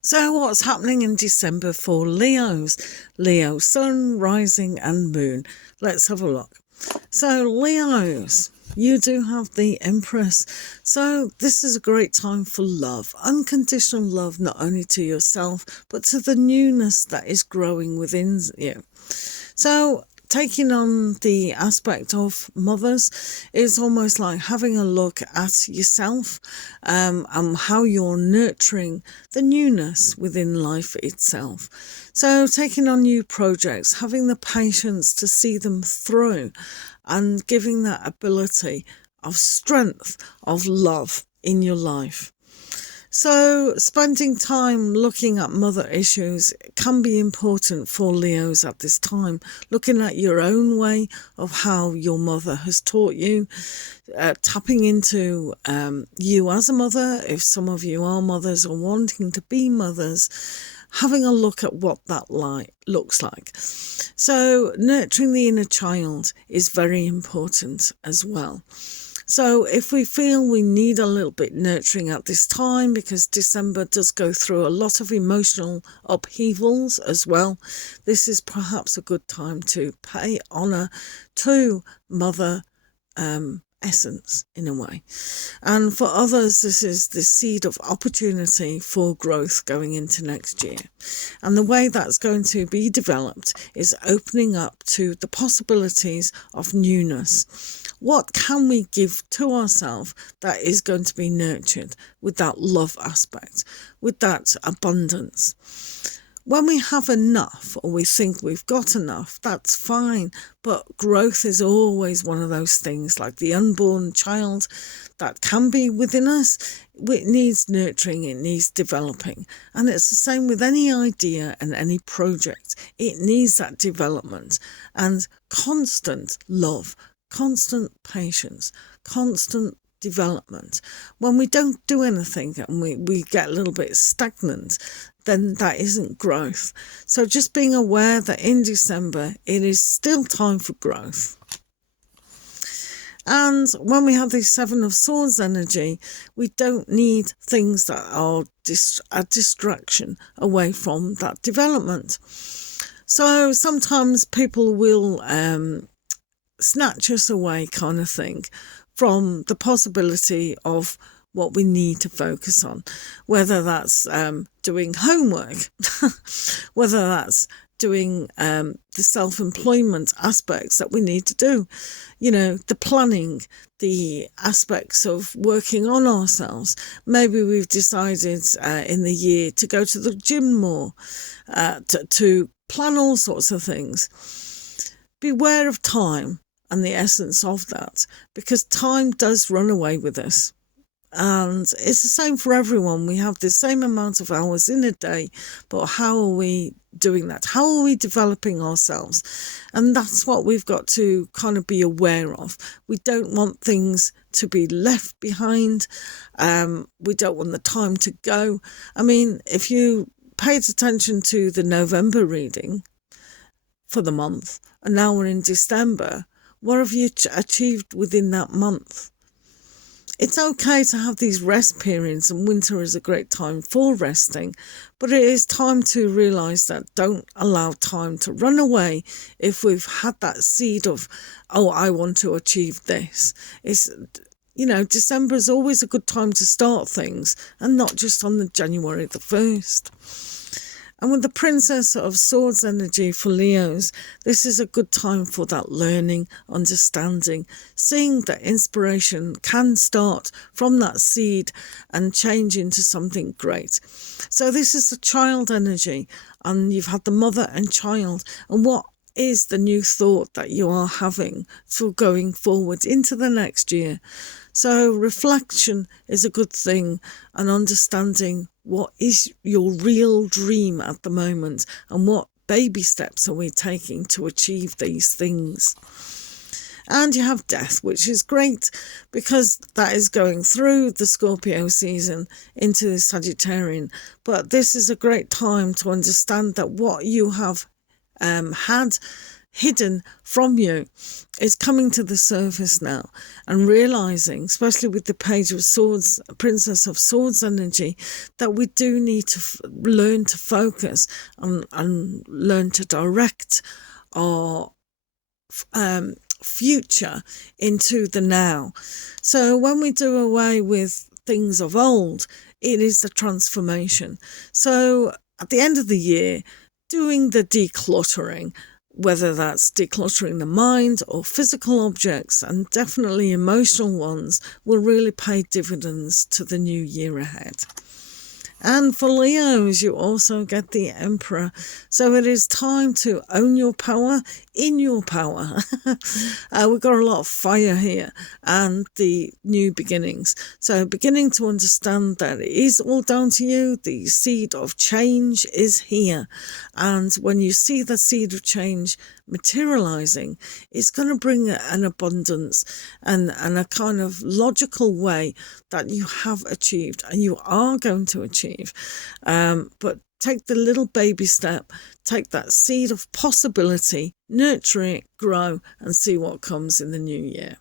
So, what's happening in December for Leos? Leo, Sun, Rising, and Moon. Let's have a look. So, Leos, you do have the Empress. So, this is a great time for love, unconditional love, not only to yourself, but to the newness that is growing within you. So, taking on the aspect of mothers is almost like having a look at yourself and how you're nurturing the newness within life itself. So, taking on new projects, having the patience to see them through, and giving that ability of strength, of love in your life. So, spending time looking at mother issues can be important for Leos at this time. Looking at your own way of how your mother has taught you, tapping into you as a mother, if some of you are mothers or wanting to be mothers, having a look at what that looks like. So, nurturing the inner child is very important as well. So if we feel we need a little bit nurturing at this time, because December does go through a lot of emotional upheavals as well, this is perhaps a good time to pay honour to Mother essence in a way. And for others, this is the seed of opportunity for growth going into next year. And the way that's going to be developed is opening up to the possibilities of newness. What can we give to ourselves that is going to be nurtured with that love aspect, with that abundance? When we have enough, or we think we've got enough, that's fine. But growth is always one of those things, like the unborn child that can be within us. It needs nurturing, it needs developing. And it's the same with any idea and any project. It needs that development and constant love, constant patience, constant development. When we don't do anything and we get a little bit stagnant, then that isn't growth. So just being aware that in December, it is still time for growth. And when we have the Seven of Swords energy, we don't need things that are a distraction away from that development. So sometimes people will snatch us away, kind of thing, from the possibility of what we need to focus on, whether that's doing homework, whether that's doing the self-employment aspects that we need to do, the planning, the aspects of working on ourselves. Maybe we've decided in the year to go to the gym more, to plan all sorts of things. Beware of time and the essence of that, because time does run away with us. And it's the same for everyone. We have the same amount of hours in a day, but how are we doing that? How are we developing ourselves? And that's what we've got to kind of be aware of. We don't want things to be left behind. We don't want the time to go. I mean, if you paid attention to the November reading for the month, and now we're in December, what have you achieved within that month? It's okay to have these rest periods, and winter is a great time for resting, but it is time to realise that don't allow time to run away if we've had that seed of, I want to achieve this. It's, December is always a good time to start things, and not just on the January the 1st. And with the Princess of Swords energy for Leos, this is a good time for that learning, understanding, seeing that inspiration can start from that seed and change into something great. So this is the child energy, and you've had the mother and child, and what is the new thought that you are having for going forward into the next year. So reflection is a good thing, and understanding what is your real dream at the moment and what baby steps are we taking to achieve these things. And you have death, which is great because that is going through the Scorpio season into the Sagittarian. But this is a great time to understand that what you have had hidden from you is coming to the surface now, and realizing, especially with the Page of Swords, Princess of Swords energy, that we do need to learn to focus and learn to direct our future into the now. So when we do away with things of old, it is the transformation. So at the end of the year, doing the decluttering, whether that's decluttering the mind or physical objects, and definitely emotional ones, will really pay dividends to the new year ahead. And for Leos, you also get the Emperor. So it is time to own your power in your power. We've got a lot of fire here and the new beginnings. So beginning to understand that it is all down to you. The seed of change is here. And when you see the seed of change materializing, it's going to bring an abundance and a kind of logical way that you have achieved and you are going to achieve. But take the little baby step, take that seed of possibility, nurture it, grow, and see what comes in the new year.